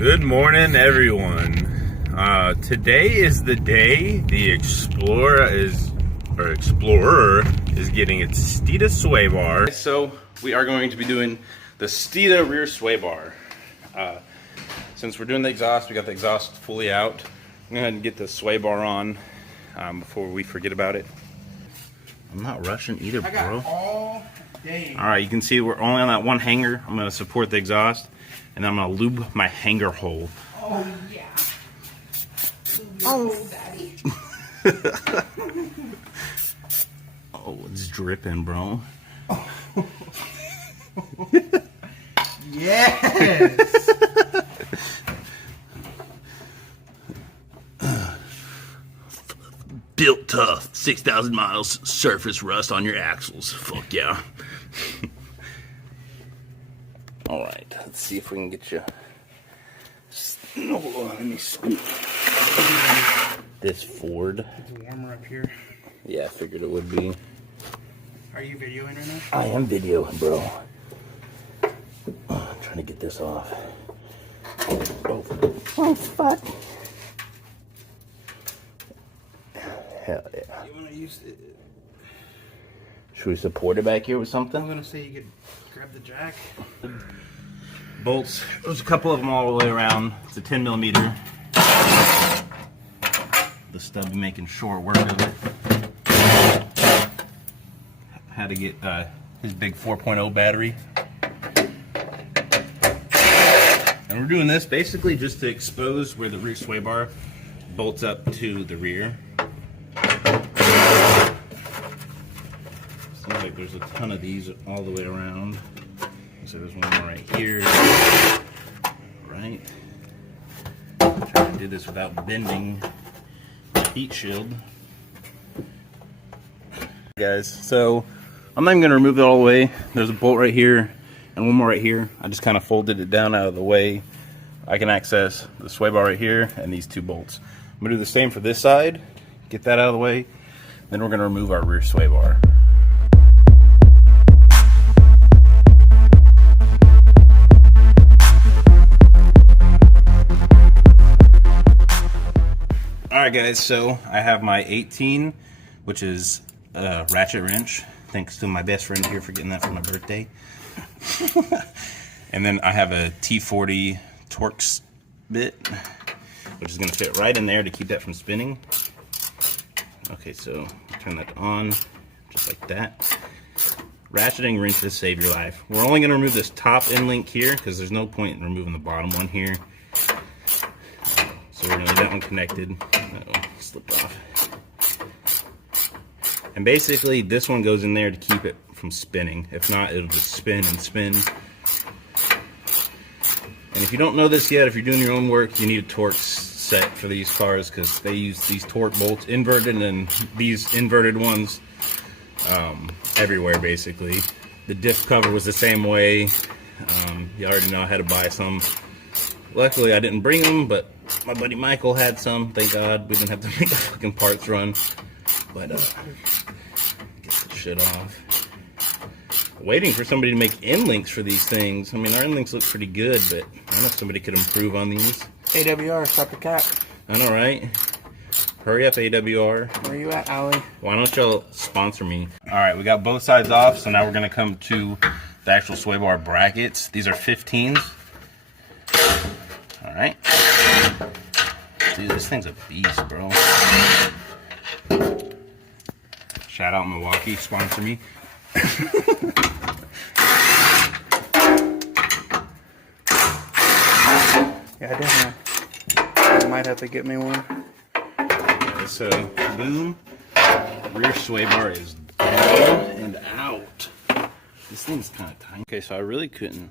Good morning, everyone. Today is the day the Explorer is getting its Steeda sway bar. So we are going to be doing the Steeda rear sway bar. Since we're doing the exhaust, we got the exhaust fully out. I'm going to go ahead and get the sway bar on before we forget about it. I'm not rushing either, bro. I got all day. All right, you can see we're only on that one hanger. I'm going to support the exhaust, and then I'm going to lube my hanger hole. Oh, yeah. Oh, daddy. Oh, it's dripping, bro. Yes. Built tough, 6,000 miles, surface rust on your axles. Fuck yeah. All right, let's see if we can get you. Oh, let me scoot this forward. It's warmer up here. Yeah, I figured it would be. Are you videoing right now? I am videoing, bro. I'm trying to get this off. Oh fuck. Hell yeah. You want to use it? Should we support it back here with something? I'm going to say you could grab the jack. Bolts. There's a couple of them all the way around. It's a 10 millimeter. The stub making short work of it. Had to get his big 4.0 battery. And we're doing this basically just to expose where the rear sway bar bolts up to the rear. Seems like there's a ton of these all the way around. So there's one more right here. Right. Trying to do this without bending the heat shield. Guys, so I'm not even going to remove it all the way. There's a bolt right here and one more right here. I just kind of folded it down out of the way. I can access the sway bar right here and these two bolts. I'm going to do the same for this side. Get that out of the way. Then we're going to remove our rear sway bar. Alright guys, so I have my 18, which is a ratchet wrench. Thanks to my best friend here for getting that for my birthday. And then I have a T40 Torx bit, which is going to fit right in there to keep that from spinning. Okay, so turn that on, just like that. Ratcheting wrenches save your life. We're only going to remove this top end link here, because there's no point in removing the bottom one here. So we're going to leave that one connected. Uh-oh, slipped off. And basically, this one goes in there to keep it from spinning. If not, it'll just spin and spin. And if you don't know this yet, if you're doing your own work, you need a Torx set for these cars because they use these Torx bolts inverted and these inverted ones everywhere, basically. The diff cover was the same way. You already know I had to buy some. Luckily, I didn't bring them, but my buddy Michael had some. Thank God we didn't have to make the fucking parts run. But, get the shit off. Waiting for somebody to make end links for these things. I mean, our end links look pretty good, but I don't know if somebody could improve on these. AWR, stop the cap. I know, right? Hurry up, AWR. Where you at, Allie? Why don't y'all sponsor me? All right, we got both sides off, so now we're going to come to the actual sway bar brackets. These are 15s. All right. Dude, this thing's a beast, bro. Shout out Milwaukee, sponsor me. Yeah, I might have to get me one. Okay, so, boom. Rear sway bar is down and out. This thing's kind of tiny. Okay, so I really couldn't,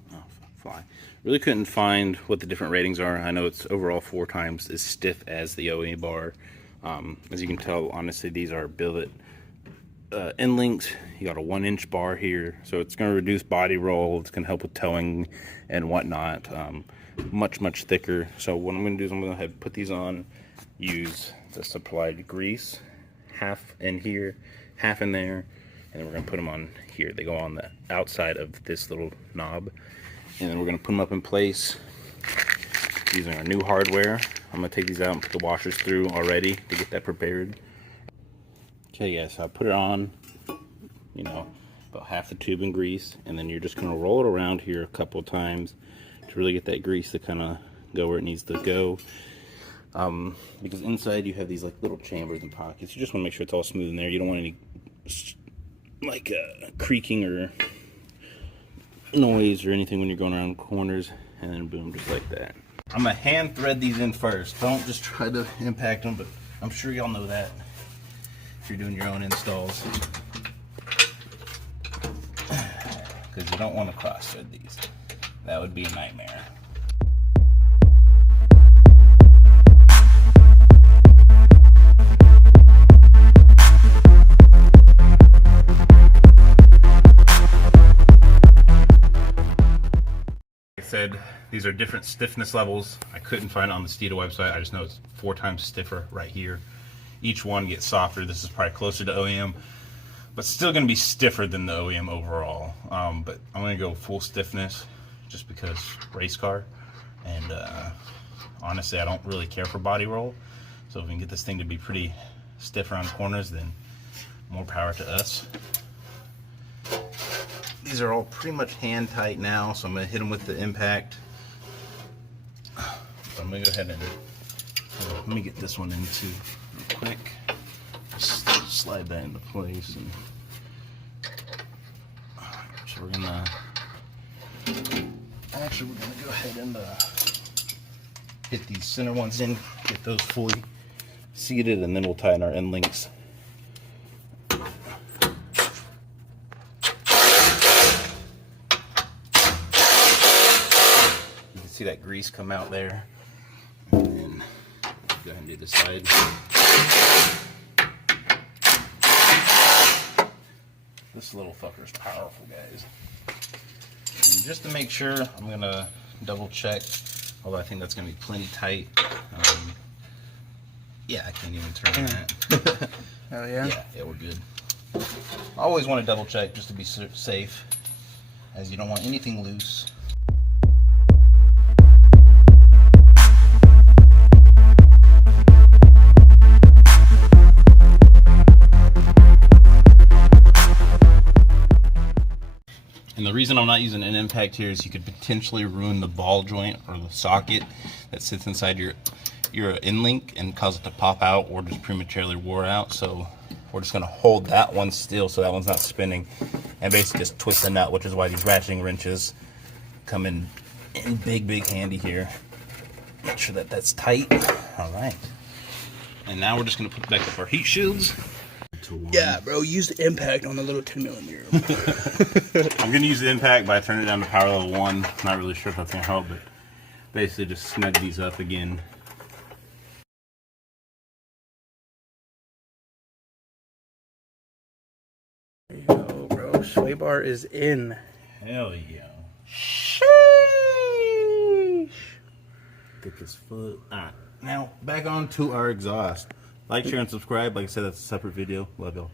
really couldn't find what the different ratings are. I know it's overall 4 times as stiff as the OE bar. As you can tell, honestly, these are billet end links. You got a 1-inch bar here, so it's going to reduce body roll. It's going to help with towing and whatnot. Much thicker. So what I'm going to do is I'm going to go ahead and put these on. Use the supplied grease, half in here, half in there, and then we're going to put them on here. They go on the outside of this little knob, and then we're going to put them up in place. using our new hardware. I'm going to take these out and put the washers through already to get that prepared. Okay, guys, so I put it on, you know, about half the tube in grease, and then you're just going to roll it around here a couple of times to really get that grease to kind of go where it needs to go. Because inside you have these like little chambers and pockets. You just want to make sure it's all smooth in there. You don't want any like creaking or noise or anything when you're going around corners. And then boom, just like that. I'm gonna hand thread these in first. Don't just try to impact them, but I'm sure y'all know that if you're doing your own installs, because you don't want to cross thread these. That would be a nightmare. Said these are different stiffness levels. I couldn't find it on the Steeda website. I just know it's 4 times stiffer right here. Each one gets softer. This is probably closer to OEM, but still going to be stiffer than the OEM overall. But I'm going to go full stiffness just because race car, and honestly I don't really care for body roll, so if we can get this thing to be pretty stiff around corners, then more power to us. These are all pretty much hand tight now, so I'm going to hit them with the impact. So I'm going to go ahead and let me get this one in too real quick. Just slide that into place. And so we're going to go ahead and hit these center ones in, get those fully seated, and then we'll tighten our end links. See that grease come out there, and then go ahead and do the side. This little fucker's powerful, guys. And just to make sure, I'm gonna double check, although I think that's gonna be plenty tight. Yeah, I can't even turn that. Oh yeah? Yeah, we're good. I always want to double check just to be safe, as you don't want anything loose. And the reason I'm not using an impact here is you could potentially ruin the ball joint or the socket that sits inside your end link and cause it to pop out or just prematurely wore out. So we're just gonna hold that one still so that one's not spinning, and basically just twist the nut, which is why these ratcheting wrenches come in big handy here. Make sure that that's tight. All right. And now we're just gonna put back up our heat shields. Yeah, bro, use the impact on the little 10mm. I'm going to use the impact, but I turned it down to power level 1. Not really sure if that's going to help, but basically just snug these up again. There you go, bro. Sway bar is in. Hell yeah. Sheesh. Thick as fuck. Alright, now back on to our exhaust. Like, share, and subscribe. Like I said, that's a separate video. Love y'all.